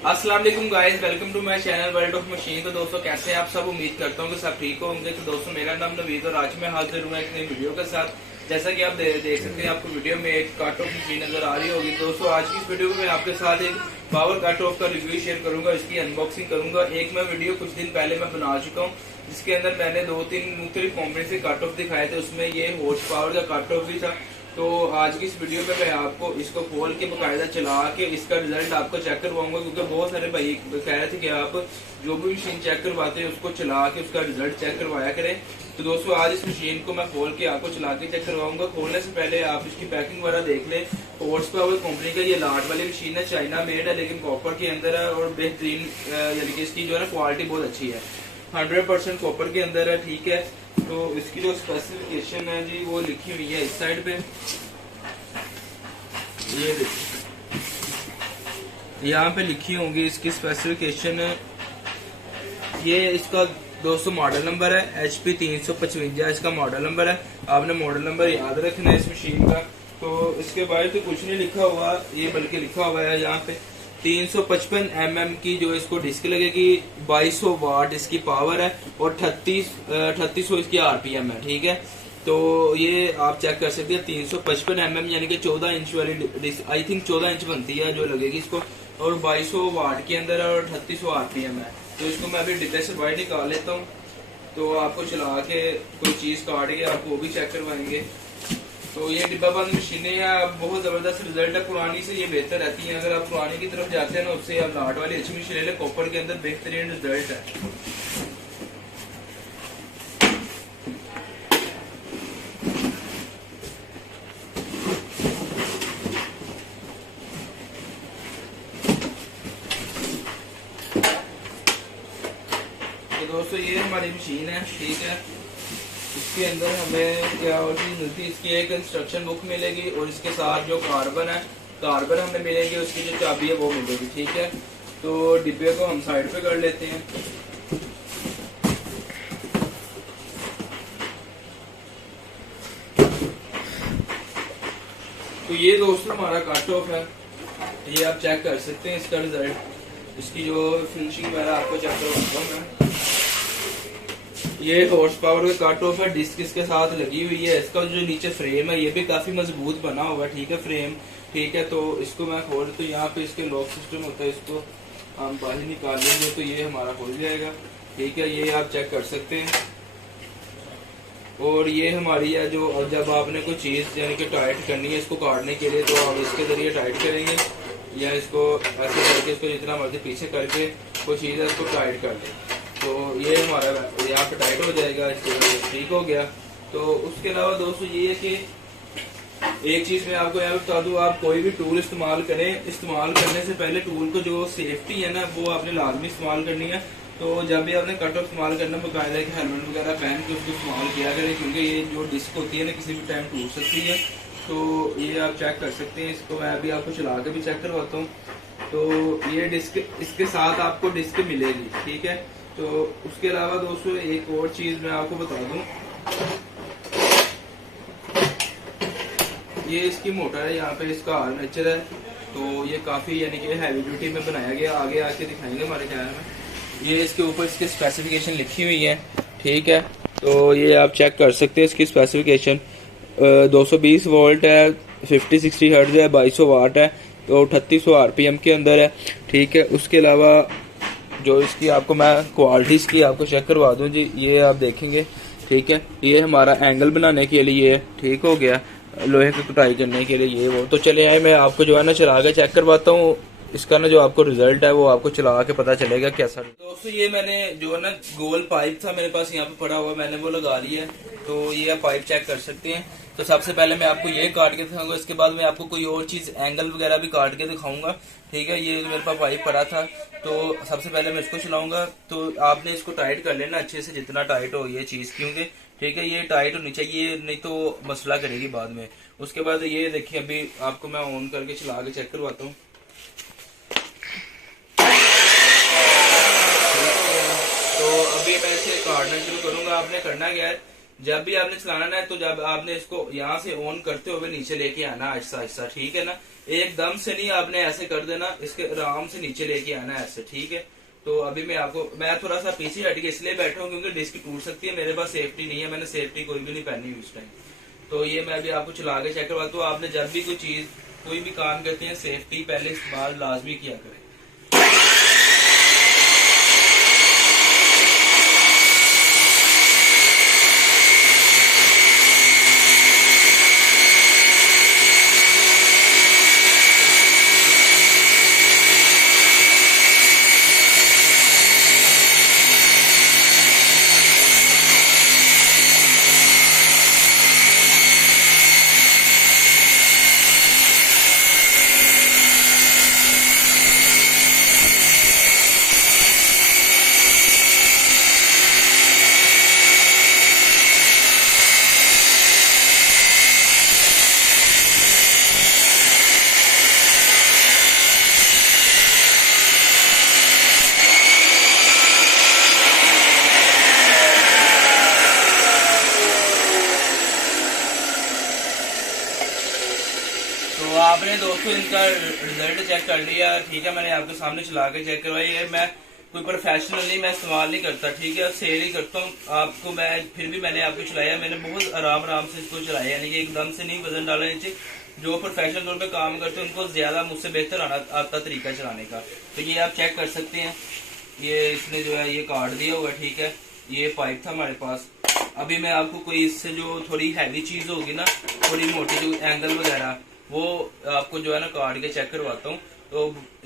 अस्सलाम वालेकुम guys, welcome to my channel world of machine. तो दोस्तों कैसे हैं आप सब? उम्मीद करता हूँ कि सब ठीक होंगे। तो दोस्तों मेरा नाम नवीद और आज मैं हाजिर हुआ एक नई वीडियो के साथ। जैसा कि आप देख सकते हैं, आपको वीडियो में एक कट ऑफ मशीन नजर आ रही होगी। दोस्तों आज की इस वीडियो में मैं आपके साथ एक पावर कट ऑफ का रिव्यू शेयर करूंगा, इसकी अनबॉक्सिंग करूंगा। एक मैं वीडियो कुछ दिन पहले मैं बना चुका हूँ जिसके अंदर मैंने 2-3 मुख्तलिफ कंपनी से कट ऑफ दिखाए थे, उसमें ये हॉर्स पावर का कट ऑफ भी था। तो आज की इस वीडियो में मैं आपको इसको खोल के बकायदा चला के इसका रिजल्ट आपको चेक करवाऊंगा, क्योंकि बहुत सारे भाई कह रहे थे कि आप जो भी मशीन चेक करवाते हैं उसको चला के उसका रिजल्ट चेक करवाया करें। तो दोस्तों आज इस मशीन को मैं खोल के आपको चला के चेक करवाऊंगा। खोलने से पहले आप इसकी पैकिंग वगैरह देख लें। हॉर्स पावर कंपनी का ये लाट वाली मशीन है, चाइना मेड है लेकिन कॉपर के अंदर है और बेहतरीन, यानी कि इसकी जो है क्वालिटी बहुत अच्छी है, 100% कॉपर के अंदर है। ठीक है, तो इसकी जो स्पेसिफिकेशन है जी वो लिखी हुई है इस साइड पे, ये देखिए यहाँ पे लिखी होंगी इसकी स्पेसिफिकेशन। ये इसका दोस्तों मॉडल नंबर है HP 355 इसका मॉडल नंबर है। आपने मॉडल नंबर याद रखना है इस मशीन का। तो इसके बारे तो कुछ नहीं लिखा हुआ ये, बल्कि लिखा हुआ है यहाँ पे 355 mm की जो इसको डिस्क लगेगी, 2200 वाट इसकी पावर है और 3800 इसकी RPM है। ठीक है, तो ये आप चेक कर सकते हैं 355 mm यानी कि 14 इंच वाली डिस्क, आई थिंक 14 इंच बनती है जो लगेगी इसको, और 2200 वाट के अंदर है और 3800 RPM है। तो इसको मैं अभी डिब्बे से बाहर निकाल लेता हूँ, तो आपको चला के कोई चीज काट के आपको वो भी चेक करवाएंगे। तो ये डिब्बा बंद मशीनें हैं, बहुत जबरदस्त रिजल्ट है। पुरानी से ये बेहतर रहती है। अगर आप पुरानी की तरफ जाते हैं ना, उससे आप लाट वाली अच्छी मशीन ले लें, कॉपर के अंदर बेहतरीन रिजल्ट है। तो दोस्तों ये हमारी मशीन है। ठीक है, इसके अंदर हमें क्या और चीज मिलती है, इसकी एक इंस्ट्रक्शन बुक मिलेगी और इसके साथ जो कार्बन है, कार्बन हमें मिलेगी, उसकी जो चाबी है वो मिलेगी। ठीक है, तो डिब्बे को हम साइड पे कर लेते हैं। तो ये दोस्तों हमारा कट ऑफ है, ये आप चेक कर सकते हैं इसका रिजल्ट। इसकी जो फिनिशिंग वगैरह आपको चेक करवाता हूँ मैं। ये हॉर्स पावर का कट ऑफ है, डिस्क इसके साथ लगी हुई है। इसका जो नीचे फ्रेम है ये भी काफी मजबूत बना हुआ है। ठीक है, फ्रेम। ठीक है, तो इसको मैं खोल, तो यहाँ पे इसके लॉक सिस्टम होता है, इसको हम बाहर निकाल लेंगे तो ये हमारा खुल जाएगा। ठीक है, ये आप चेक कर सकते हैं। और ये हमारी है जो, जब आपने कोई चीज यानी कि टाइट करनी है इसको काटने के लिए, तो आप इसके जरिए टाइट करेंगे, या इसको ऐसे करके इसको जितना मर्जी पीछे करके कोई चीज है इसको टाइट कर लें, तो ये हमारा यहाँ पे टाइट हो जाएगा। ठीक हो गया। तो उसके अलावा दोस्तों ये है कि एक चीज मैं आपको यहाँ बता दूं, आप कोई भी टूल इस्तेमाल करें, इस्तेमाल करने से पहले टूल को जो सेफ्टी है ना वो आपने लाजमी इस्तेमाल करनी है। तो जब भी आपने कट ऑफ इस्तेमाल करना, बकायदा एक हेलमेट वगैरह पहन के उसको इस्तेमाल किया करें, क्योंकि ये जो डिस्क होती है ना किसी भी टाइम टूट सकती है। तो ये आप चेक कर सकते हैं, इसको मैं अभी आपको चला के भी चेक करवाता हूँ। तो ये डिस्क, इसके साथ आपको डिस्क मिलेगी। ठीक है, तो उसके अलावा दोस्तों एक और चीज मैं आपको बता दूं, ये इसकी मोटर है, यहाँ पे इसका आर्मेचर है। तो ये काफी यानी कि हैवी ड्यूटी में बनाया गया, आगे आके दिखाएंगे हमारे चैनल में। ये इसके ऊपर इसकी स्पेसिफिकेशन लिखी हुई है। ठीक है, तो ये आप चेक कर सकते हैं इसकी स्पेसिफिकेशन। 220 वोल्ट है, 50-60 हर्ट्ज है, 2200 वाट है, तो 3800 RPM के अंदर है। ठीक है, उसके अलावा जो इसकी आपको मैं क्वालिटीज की आपको चेक करवा दूं जी, ये आप देखेंगे। ठीक है, ये हमारा एंगल बनाने के लिए, ठीक हो गया, लोहे की कुटाई करने के लिए ये वो। तो चले आए, मैं आपको जो है ना चला के चेक करवाता हूँ। इसका ना जो आपको रिजल्ट है वो आपको चला के पता चलेगा कैसा। दोस्तों ये मैंने जो है ना गोल पाइप था मेरे पास यहाँ पे पड़ा हुआ, मैंने वो लगा लिया है। तो ये आप पाइप चेक कर सकते हैं। तो सबसे पहले मैं आपको ये काट के दिखाऊंगा, इसके बाद मैं आपको कोई और चीज एंगल वगैरह भी काट के दिखाऊंगा। ठीक है, ये मेरे पास पाइप पड़ा था, तो सबसे पहले मैं इसको चलाऊंगा। तो आपने इसको टाइट कर लेना अच्छे से, जितना टाइट हो ये चीज, क्योंकि ठीक है ये टाइट होनी चाहिए, नहीं तो मसला करेगी बाद में। उसके बाद ये देखिए, अभी आपको मैं ऑन करके चला के चेक करवाता हूँ। तो अभी मैं इसे काटना शुरू करूंगा। आपने करना क्या है, जब भी आपने चलाना है तो जब आपने इसको यहाँ से ऑन करते हुए नीचे लेके आना आहिस्ता आहिस्ता, ठीक है ना। एकदम से नहीं आपने ऐसे कर देना, इसके आराम से नीचे लेके आना है ऐसे, ठीक है। तो अभी मैं थोड़ा सा पीछे हट के इसलिए बैठा हूँ क्योंकि डिस्क टूट सकती है, मेरे पास सेफ्टी नहीं है, मैंने सेफ्टी कोई भी नहीं पहनी उस टाइम। तो ये मैं अभी आपको चला के चेक करवाता हूँ। आपने जब भी कोई भी काम करते हैं सेफ्टी पहले इस्तेमाल लाजमी किया करें। तो आपने दोस्तों इनका रिजल्ट चेक कर लिया, ठीक है। मैंने आपके सामने चला के चेक करवाई है। मैं कोई प्रोफेशनली मैं इस्तेमाल नहीं करता, ठीक है, सेल ही करता हूँ आपको मैं। फिर भी मैंने आपको चलाया, मैंने बहुत आराम से इसको चलाया, यानी कि एकदम से नहीं वजन डाला नीचे। जो प्रोफेशनल तौर पे काम करते हैं उनको ज्यादा मुझसे बेहतर आता तरीका चलाने का। तो ये आप चेक कर सकते हैं, ये इसने जो है ये काट दिया हुआ, ठीक है। ये पाइप था हमारे पास। अभी मैं आपको कोई इससे जो थोड़ी हैवी चीज होगी ना, थोड़ी मोटी जो एंगल वगैरह, वो आपको जो है ना काट के चेक करवाता हूँ। तो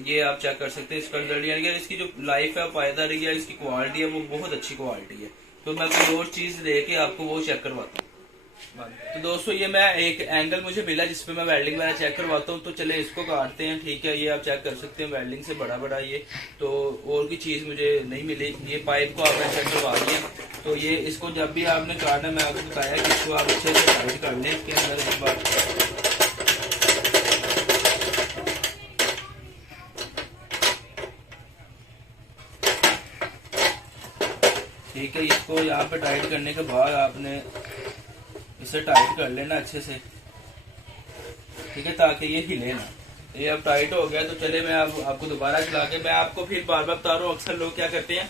ये आप चेक कर सकते हैं इसका रिजल्ट, यानी कि इसकी जो लाइफ है पायदारी है, इसकी क्वालिटी है वो बहुत अच्छी क्वालिटी है। तो मैं कोई और चीज लेके आपको वो चेक करवाता हूँ। तो दोस्तों ये मैं एक एंगल मुझे मिला जिसपे मैं वेल्डिंग वगैरह चेक करवाता हूँ। तो चले इसको काटते हैं, ठीक है। ये आप चेक कर सकते हैं वेल्डिंग से बड़ा ये, तो और की चीज मुझे नहीं मिली। ये पाइप को आपने चेक करवा दिया। तो ये इसको जब भी आपने काटना, मैं आपको बताया कि इसको आप अच्छे से टाइट कर लें इसके अंदर एक बार। ठीक है, इसको यहाँ पे टाइट करने के बाद आपने इसे टाइट कर लेना अच्छे से, ठीक है, ताकि ये हिले ना। ये अब टाइट हो गया। तो चले मैं आपको दोबारा चला के मैं आपको फिर बार बार बता रहा हूँ। अक्सर लोग क्या करते हैं,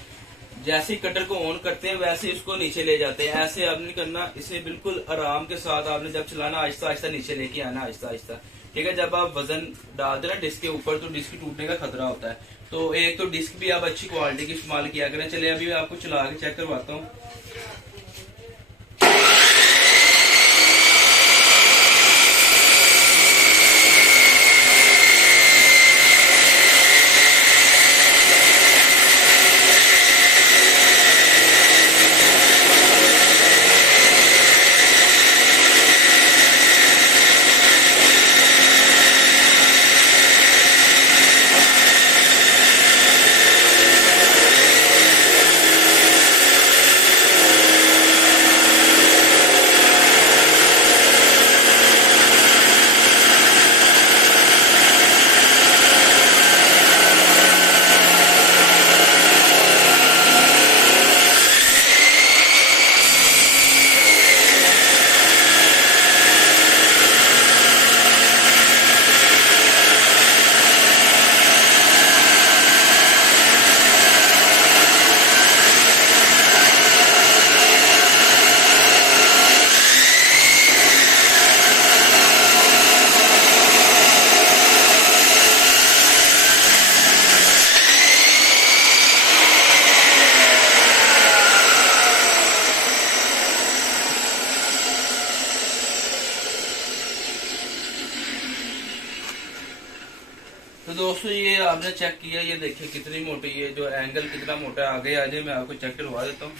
जैसे ही कटर को ऑन करते हैं वैसे ही उसको नीचे ले जाते हैं। ऐसे आपने करना, इसे बिल्कुल आराम के साथ आपने जब चलाना आहिस्ता आहिस्ता नीचे लेके आना आहिस्ता आहिस्ता, ठीक है। जब आप वजन डाल देना डिस्क के ऊपर तो डिस्क टूटने का खतरा होता है। तो एक तो डिस्क भी आप अच्छी क्वालिटी की इस्तेमाल किया करें। चलिए अभी मैं आपको चला के चेक करवाता हूँ। तो दोस्तों ये आपने चेक किया, ये देखिए कितनी मोटी, ये जो एंगल कितना मोटा है। आगे आ जाए मैं आपको चेक करवा देता हूँ।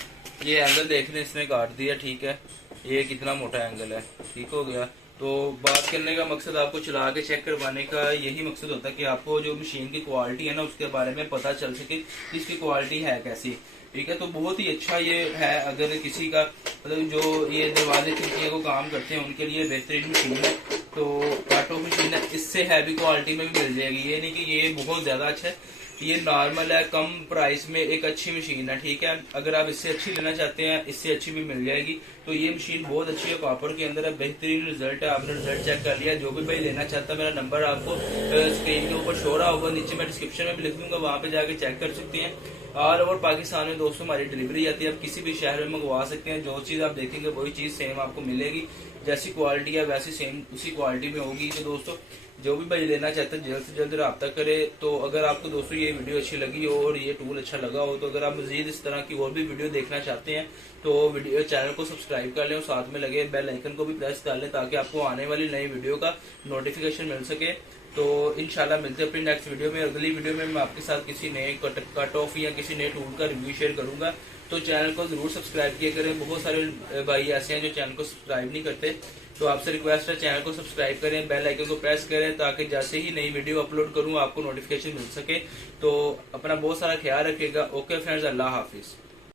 ये एंगल देखने इसने काट दिया, ठीक है। ये कितना मोटा एंगल है, ठीक हो गया। तो बात करने का मकसद आपको चला के चेक करवाने का यही मकसद होता है कि आपको जो मशीन की क्वालिटी है ना उसके बारे में पता चल सके कि इसकी क्वालिटी है कैसी, ठीक है। तो बहुत ही अच्छा ये है। अगर किसी का मतलब जो ये दरवाजे खिड़कियों को काम करते हैं उनके लिए बेहतरीन मशीन है। तो काटो मशीन है, इससे हैवी क्वालिटी में भी मिल जाएगी। ये नहीं कि ये बहुत ज्यादा अच्छा है, ये नॉर्मल है, कम प्राइस में एक अच्छी मशीन है, ठीक है। अगर आप इससे अच्छी लेना चाहते हैं, इससे अच्छी भी मिल जाएगी। तो ये मशीन बहुत अच्छी है, कॉपर के अंदर है, बेहतरीन रिजल्ट है। आपने रिजल्ट चेक कर लिया। जो भी भाई लेना चाहता है, मेरा नंबर आपको स्क्रीन के ऊपर शो रहा होगा, नीचे मैं डिस्क्रिप्शन में भी लिख दूंगा, वहां पे जाके चेक कर सकते हैं। ऑल ओवर पाकिस्तान में दोस्तों हमारी डिलीवरी आती है, आप किसी भी शहर में मंगवा सकते हैं। जो चीज आप देखेंगे वही चीज सेम आपको मिलेगी, जैसी क्वालिटी है वैसी सेम उसी क्वालिटी में होगी। तो दोस्तों जो भी भाई लेना चाहते हैं जल्द से जल्द रब्ता करे। तो अगर आपको दोस्तों ये वीडियो अच्छी लगी हो और ये टूल अच्छा लगा हो, तो अगर आप मजीद इस तरह की और भी वीडियो देखना चाहते हैं तो वीडियो चैनल को सब्सक्राइब कर लें और साथ में लगे बेल आइकन को भी प्रेस कर लें, ताकि आपको आने वाली नई वीडियो का नोटिफिकेशन मिल सके। तो इंशाल्लाह मिलते हैं अपनी नेक्स्ट वीडियो में। अगली वीडियो में मैं आपके साथ किसी नए कट ऑफ या किसी नए टूल का रिव्यू शेयर करूंगा। तो चैनल को जरूर सब्सक्राइब किया करें। बहुत सारे भाई ऐसे हैं जो चैनल को सब्सक्राइब नहीं करते, तो आपसे रिक्वेस्ट है चैनल को सब्सक्राइब करें, बेल आइकन को प्रेस करें, ताकि जैसे ही नई वीडियो अपलोड करूं आपको नोटिफिकेशन मिल सके। तो अपना बहुत सारा ख्याल रखिएगा। ओके फ्रेंड्स, अल्लाह हाफिज।